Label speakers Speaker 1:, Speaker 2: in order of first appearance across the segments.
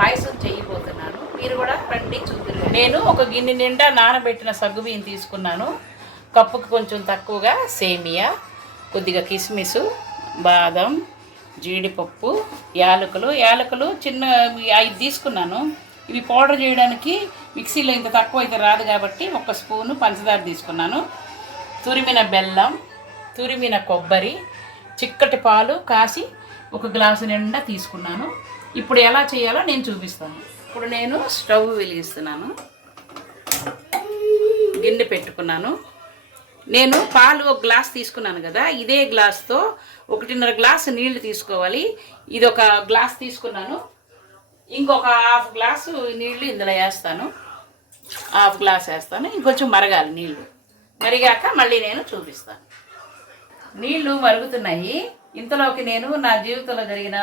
Speaker 1: పాయసం చేయబోతున్నాను. మీరు కూడా రండి చూద్దరు నేను ఒక గిన్నె నిండా నానబెట్టిన సగ్గుబియ్యం తీసుకున్నాను. కప్పుకు కొంచెం తక్కువగా సేమియా కొద్దిగా కిస్మిస్ బాదం జీడిపప్పు యాలకులు. యాలకులు చిన్న అవి తీసుకున్నాను. ఇవి పౌడర్ చేయడానికి మిక్సీలో ఇంత తక్కువ అయితే రాదు కాబట్టి ఒక స్పూను పంచదార తీసుకున్నాను. తురిమిన బెల్లం తురిమిన కొబ్బరి చిక్కటి పాలు కాసి ఒక గ్లాసు నిండా తీసుకున్నాను. ఇప్పుడు ఎలా చేయాలో నేను చూపిస్తాను. ఇప్పుడు నేను స్టవ్ వెలిగిస్తున్నాను. గిన్నె పెట్టుకున్నాను. నేను పాలు ఒక గ్లాస్ తీసుకున్నాను కదా ఇదే గ్లాస్తో ఒకటిన్నర గ్లాస్ నీళ్ళు తీసుకోవాలి. ఇది ఒక గ్లాస్ తీసుకున్నాను. ఇంకొక హాఫ్ గ్లాసు నీళ్ళు ఇందులో వేస్తాను. హాఫ్ గ్లాస్ వేస్తాను. ఇంకొంచెం మరగాలి నీళ్ళు. మరిగాక మళ్ళీ నేను చూపిస్తాను. నీళ్ళు మరుగుతున్నాయి. ఇంతలోకి నేను నా జీవితంలో జరిగిన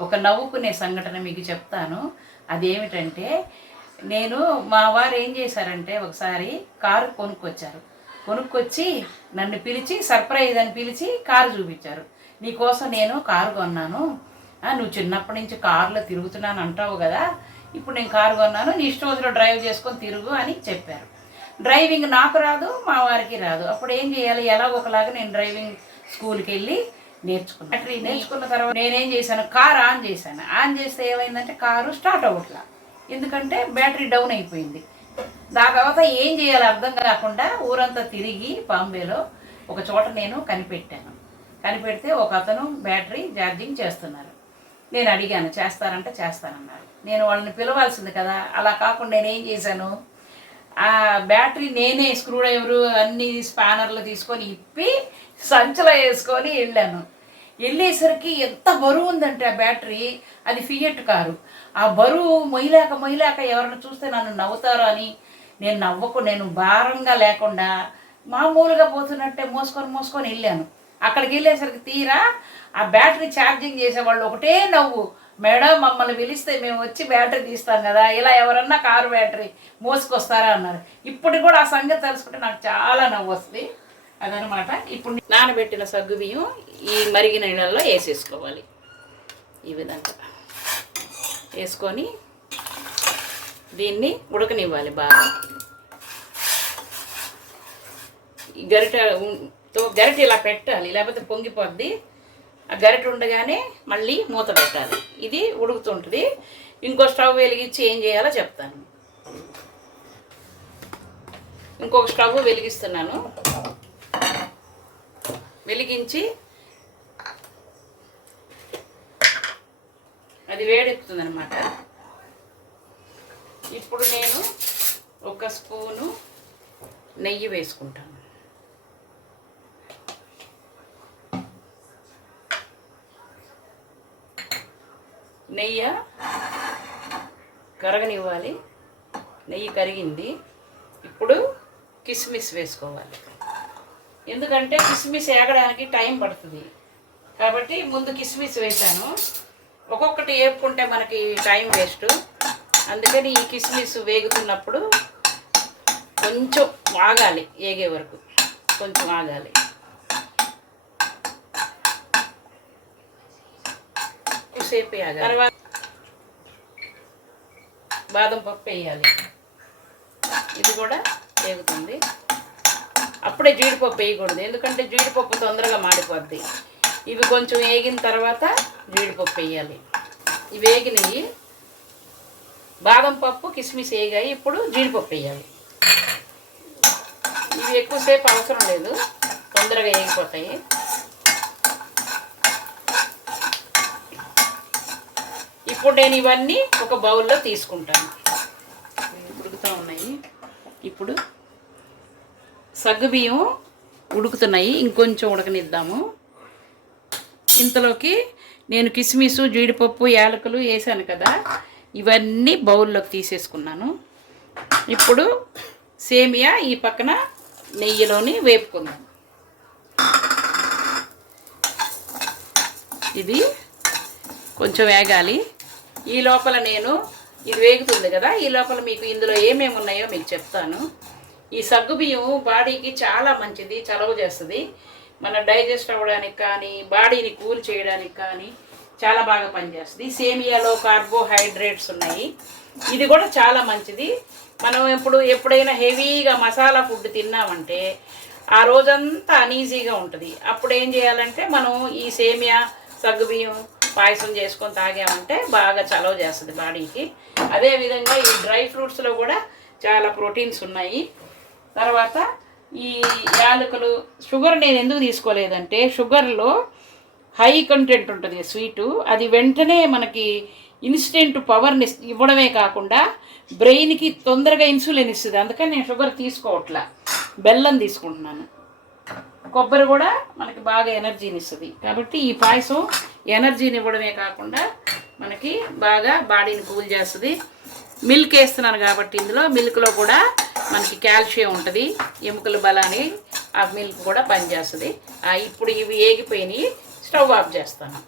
Speaker 1: ఒక నవ్వుకునే సంఘటన మీకు చెప్తాను. అదేమిటంటే నేను మా వారు ఏం చేశారంటే ఒకసారి కారు కొనుక్కొచ్చారు. కొనుక్కొచ్చి నన్ను పిలిచి సర్ప్రైజ్ అని పిలిచి కారు చూపించారు. నీకోసం నేను కారు కొన్నాను. నువ్వు చిన్నప్పటి నుంచి కారులో తిరుగుతున్నాను అంటావు కదా ఇప్పుడు నేను కారు కొన్నాను నీ ఇష్టం వచ్చిన డ్రైవ్ చేసుకొని తిరుగు అని చెప్పారు. డ్రైవింగ్ నాకు రాదు మా వారికి రాదు. అప్పుడు ఏం చేయాలి? ఎలా ఒకలాగా నేను డ్రైవింగ్ స్కూల్కి వెళ్ళి నేర్చుకున్నాను. బ్యాటరీ నేర్చుకున్న తర్వాత నేనేం చేశాను? కార్ ఆన్ చేశాను. ఆన్ చేస్తే ఏమైందంటే కారు స్టార్ట్ అవ్వట్లా. ఎందుకంటే బ్యాటరీ డౌన్ అయిపోయింది. దాని తర్వాత ఏం చేయాలో అర్థం కాకుండా ఊరంతా తిరిగి బాంబేలో ఒక చోట నేను కనిపెట్టాను. కనిపెడితే ఒక అతను బ్యాటరీ ఛార్జింగ్ చేస్తున్నారు. నేను అడిగాను చేస్తారంటే చేస్తానన్నారు. నేను వాళ్ళని పిలవాల్సింది కదా. అలా కాకుండా నేనేం చేశాను? ఆ బ్యాటరీ నేనే స్క్రూ డ్రైవరు అన్ని స్పానర్లు తీసుకొని ఇప్పి సంచలో వేసుకొని వెళ్ళాను. వెళ్ళేసరికి ఎంత బరువు ఉందంటే ఆ బ్యాటరీ అది ఫియట్ కారు. ఆ బరువు మొయ్యలేక మొయ్యలేక ఎవరైనా చూస్తే నన్ను నవ్వుతారో అని నేను నవ్వకు నేను భారంగా లేకుండా మామూలుగా పోతున్నట్టే మోసుకొని మోసుకొని వెళ్ళాను. అక్కడికి వెళ్ళేసరికి తీరా ఆ బ్యాటరీ ఛార్జింగ్ చేసేవాళ్ళు ఒకటే నవ్వు. మేడం మమ్మల్ని పిలిస్తే మేము వచ్చి బ్యాటరీ తీస్తాం కదా ఇలా ఎవరన్నా కారు బ్యాటరీ మోసుకొస్తారా? అన్నారు. ఇప్పటికి కూడా ఆ సంగతి తెలుసుకుంటే నాకు చాలా నవ్వు వస్తుంది. అదనమాట. ఇప్పుడు నానబెట్టిన సగ్గు బియ్యం ఈ మరిగిన నీళ్ళల్లో వేసేసుకోవాలి. ఈ విధంగా వేసుకొని దీన్ని ఉడకనివ్వాలి బాగా. ఈ గరిట తో గరిట ఇలా పెట్టాలి లేకపోతే పొంగిపోద్ది. ఆ గరిట ఉండగానే మళ్ళీ మూత పెట్టాలి. ఇది ఉడుకుతుంటుంది. ఇంకో స్టవ్ వెలిగించి ఏం చేయాలో చెప్తాను. ఇంకొక స్టవ్ వెలిగిస్తున్నాను. వెలిగించి అది వేడెక్కుతుంది అనమాట ఇప్పుడు నేను ఒక స్పూను నెయ్యి వేసుకుంటాను. నెయ్యి కరగనివ్వాలి. నెయ్యి కరిగింది. ఇప్పుడు కిస్మిస్ వేసుకోవాలి. ఎందుకంటే కిస్మిస్ ఏగడానికి టైం పడుతుంది. కాబట్టి ముందు కిస్మిస్ వేసాను ఒక్కొక్కటి వేపుకుంటే మనకి టైం వేస్ట్. అందుకని ఈ కిస్మిస్ వేగుతున్నప్పుడు కొంచెం ఆగాలి ఏగే వరకు కొంచెం ఆగాలి. సేపు వేయాలి తర్వాత బాదం పప్పు వేయాలి. ఇది కూడా వేగుతుంది. అప్పుడే జీడిపప్పు వేయకూడదు. ఎందుకంటే జీడిపప్పు తొందరగా మాడిపోద్ది. ఇవి కొంచెం వేగిన తర్వాత జీడిపప్పు వేయాలి. ఇవి వేగినవి బాదం పప్పు కిస్మిస్ వేగాయి. ఇప్పుడు జీడిపప్పు వేయాలి. ఇవి ఎక్కువసేపు అవసరం లేదు. తొందరగా వేగిపోతాయి. ఇప్పుడు నేను ఇవన్నీ ఒక బౌల్లో తీసుకుంటాను. ఉడుకుతూ ఉన్నాయి. ఇప్పుడు సగ్గుబియ్యం ఉడుకుతున్నాయి. ఇంకొంచెం ఉడకనిద్దాము. ఇంతలోకి నేను కిస్మిస్ జీడిపప్పు యాలకులు వేసాను కదా. ఇవన్నీ బౌల్లోకి తీసేసుకున్నాను. ఇప్పుడు సేమియా ఈ పక్కన నెయ్యిలోని వేపుకుందాం. ఇది కొంచెం వేగాలి. ఈ లోపల నేను ఇది వేగుతుంది కదా ఈ లోపల మీకు ఇందులో ఏమేమి ఉన్నాయో మీకు చెప్తాను. ఈ సగ్గుబియ్యం బాడీకి చాలా మంచిది చలవ చేస్తుంది. మన డైజెస్ట్ అవ్వడానికి కానీ బాడీని కూల్ చేయడానికి కానీ చాలా బాగా పనిచేస్తుంది. సేమియాలో కార్బోహైడ్రేట్స్ ఉన్నాయి. ఇది కూడా చాలా మంచిది. మనం ఇప్పుడు ఎప్పుడైనా హెవీగా మసాలా ఫుడ్ తిన్నామంటే ఆ రోజంతా అనీజీగా ఉంటుంది. అప్పుడు ఏం చేయాలంటే మనం ఈ సేమియా సగ్గుబియ్యం పాయసం చేసుకొని తాగామంటే బాగా చలవ చేస్తుంది బాడీకి. అదేవిధంగా ఈ డ్రై ఫ్రూట్స్లో కూడా చాలా ప్రోటీన్స్ ఉన్నాయి. తర్వాత ఈ యాలకులు షుగర్ నేను ఎందుకు తీసుకోలేదంటే షుగర్లో హై కంటెంట్ ఉంటుంది స్వీటు అది వెంటనే మనకి ఇన్స్టెంట్ పవర్ని ఇవ్వడమే కాకుండా బ్రెయిన్కి తొందరగా ఇన్సులిన్ ఇస్తుంది. అందుకని నేను షుగర్ తీసుకోవట్లా. బెల్లం తీసుకుంటున్నాను. కొబ్బరి కూడా మనకి బాగా ఎనర్జీని ఇస్తుంది. కాబట్టి ఈ పాయసం ఎనర్జీని ఇవ్వడమే కాకుండా మనకి బాగా బాడీని కూల్ చేస్తుంది. మిల్క్ వేస్తున్నాను కాబట్టి ఇందులో మిల్క్లో కూడా మనకి కాల్షియం ఉంటుంది ఎముకల బలాన్ని ఆ మిల్క్ కూడా పనిచేస్తుంది. ఇప్పుడు ఇవి ఏగిపోయినాయి స్టవ్ ఆఫ్ చేస్తాను.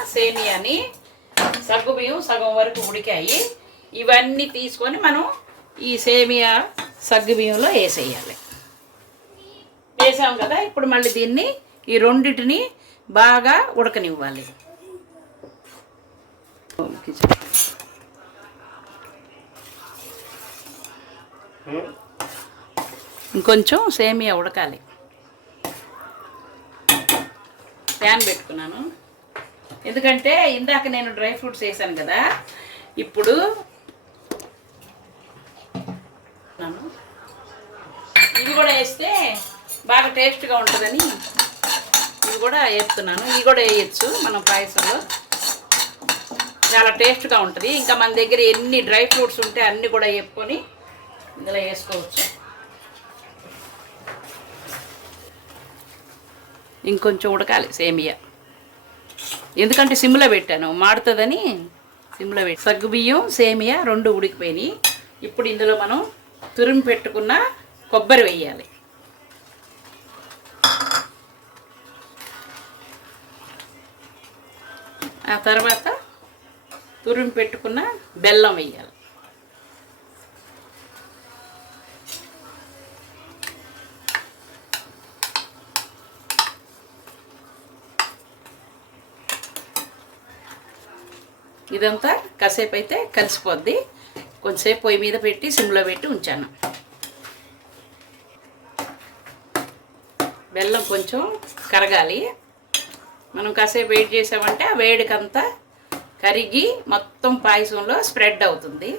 Speaker 1: ఆ సేమియాని సగ్గుబియ్యం సగం వరకు ఉడికాయి. ఇవన్నీ తీసుకొని మనం ఈ సేమియా సగ్గుబియ్యంలో వేసేయాలి. వేసాం కదా ఇప్పుడు మళ్ళీ దీన్ని ఈ రెండింటిని బాగా ఉడకనివ్వాలి. ఇంకొంచెం సేమియా ఉడకాలి. ప్యాన్ పెట్టుకున్నాను. ఎందుకంటే ఇందాక నేను డ్రై ఫ్రూట్స్ వేసాను కదా ఇప్పుడు ఇది ఇవి కూడా వేస్తే బాగా టేస్ట్గా ఉంటుందని ఇవి కూడా వేస్తున్నాను. ఇవి కూడా వేయచ్చు మనం పాయసంలో. చాలా టేస్ట్గా ఉంటుంది. ఇంకా మన దగ్గర ఎన్ని డ్రై ఫ్రూట్స్ ఉంటే అన్నీ కూడా వేసుకొని ఇందులో వేసుకోవచ్చు. ఇంకొంచెం ఉడకాలి సేమియా. ఎందుకంటే సిమ్లో పెట్టాను మాడుతుందని సిమ్లో పెట్టి సగ్గు బియ్యం సేమియా రెండు ఉడికిపోయినాయి. ఇప్పుడు ఇందులో మనం తురిమి పెట్టుకున్న కొబ్బరి వేయాలి. ఆ తర్వాత తురిమి పెట్టుకున్న బెల్లం వేయాలి. ఇదంతా కాసేపు అయితే కలిసిపోద్ది. కొంచెంసేపు పొయ్యి మీద పెట్టి సిమ్లో పెట్టి ఉంచాను. బెల్లం కొంచెం కరగాలి. మనం కాసేపు వెయిట్ చేసామంటే ఆ వేడికంతా కరిగి మొత్తం పాయసంలో స్ప్రెడ్ అవుతుంది.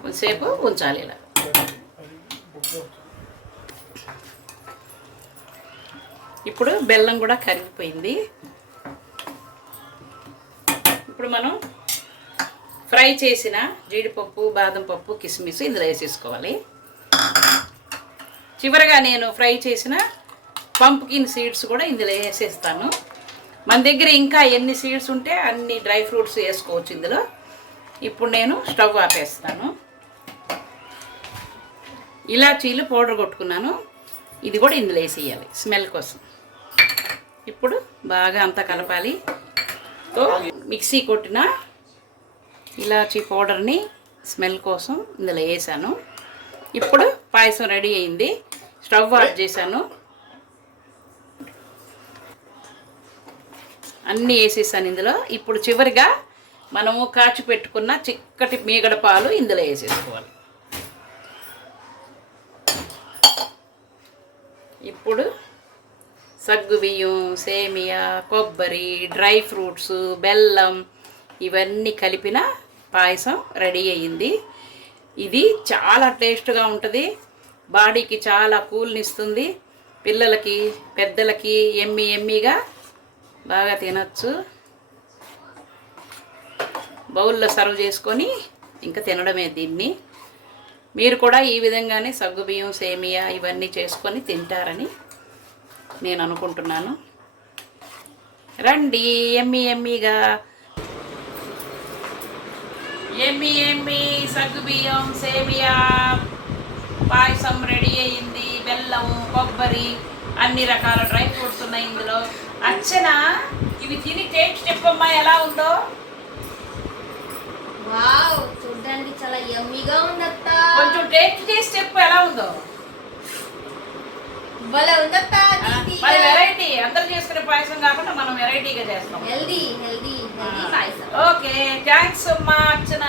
Speaker 1: కొంచెంసేపు ఉంచాలి ఇలా. ఇప్పుడు బెల్లం కూడా కరిగిపోయింది. ఇప్పుడు మనం ఫ్రై చేసిన జీడిపప్పు బాదం పప్పు కిస్మిస్ ఇందులో వేసేసుకోవాలి. చివరగా నేను ఫ్రై చేసిన పంప్కిన్ సీడ్స్ కూడా ఇందులో వేసేస్తాను. మన దగ్గర ఇంకా ఎన్ని సీడ్స్ ఉంటే అన్ని డ్రై ఫ్రూట్స్ వేసుకోవచ్చు ఇందులో. ఇప్పుడు నేను స్టవ్ ఆపేస్తాను. ఇలాచీలు పౌడర్ కొట్టుకున్నాను. ఇది కూడా ఇందులో వేసేయాలి స్మెల్ కోసం. ఇప్పుడు బాగా అంతా కలపాలి. తో మిక్సీ కొట్టిన ఇలాచీ పౌడర్ని స్మెల్ కోసం ఇందులో వేసాను. ఇప్పుడు పాయసం రెడీ అయింది. స్టవ్ ఆఫ్ చేశాను. అన్నీ వేసేసాను ఇందులో. ఇప్పుడు చివరిగా మనము కాచి పెట్టుకున్న చిక్కటి మీగడ పాలు ఇందులో వేసేసుకోవాలి. ఇప్పుడు సగ్గు బియ్యం సేమియా కొబ్బరి డ్రై ఫ్రూట్స్ బెల్లం ఇవన్నీ కలిపిన పాయసం రెడీ అయ్యింది. ఇది చాలా టేస్ట్గా ఉంటుంది. బాడీకి చాలా కూల్నిస్తుంది. పిల్లలకి పెద్దలకి ఎమ్మి ఎమ్మిగా బాగా తినచ్చు. బౌల్లో సర్వ్ చేసుకొని ఇంకా తినడమే దీన్ని. మీరు కూడా ఈ విధంగానే సగ్గుబియ్యం సేమియా ఇవన్నీ చేసుకొని తింటారని నేను అనుకుంటున్నాను. రండి ఎమ్మి ఎమ్మిగా ఎమ్మి ఎమ్మి సగ్గుబియ్యం సేమియా పాయసం రెడీ అయ్యింది బెల్లం కొబ్బరి అన్ని రకాల డ్రై ఫ్రూట్స్ ఉన్నాయి ఇందులో. అచ్చన ఇవి తిని టేస్ట్ చెప్పమ్మా ఎలా ఉందో?
Speaker 2: వావ్ చూడడానికి చాలా యమ్మీగా ఉందత్త.
Speaker 1: కొంచెం టేస్ట్ చేసి చెప్పు ఎలా ఉందో?
Speaker 2: భలే ఉందత్త
Speaker 1: ఆ, మరి వెరైటీ అందరు చేసుకునే పాయసం కాకుండా మనం వెరైటీగా చేస్తాం.
Speaker 2: Healthy healthy healthy payasam.
Speaker 1: Okay thanks అమ్మా అర్చన.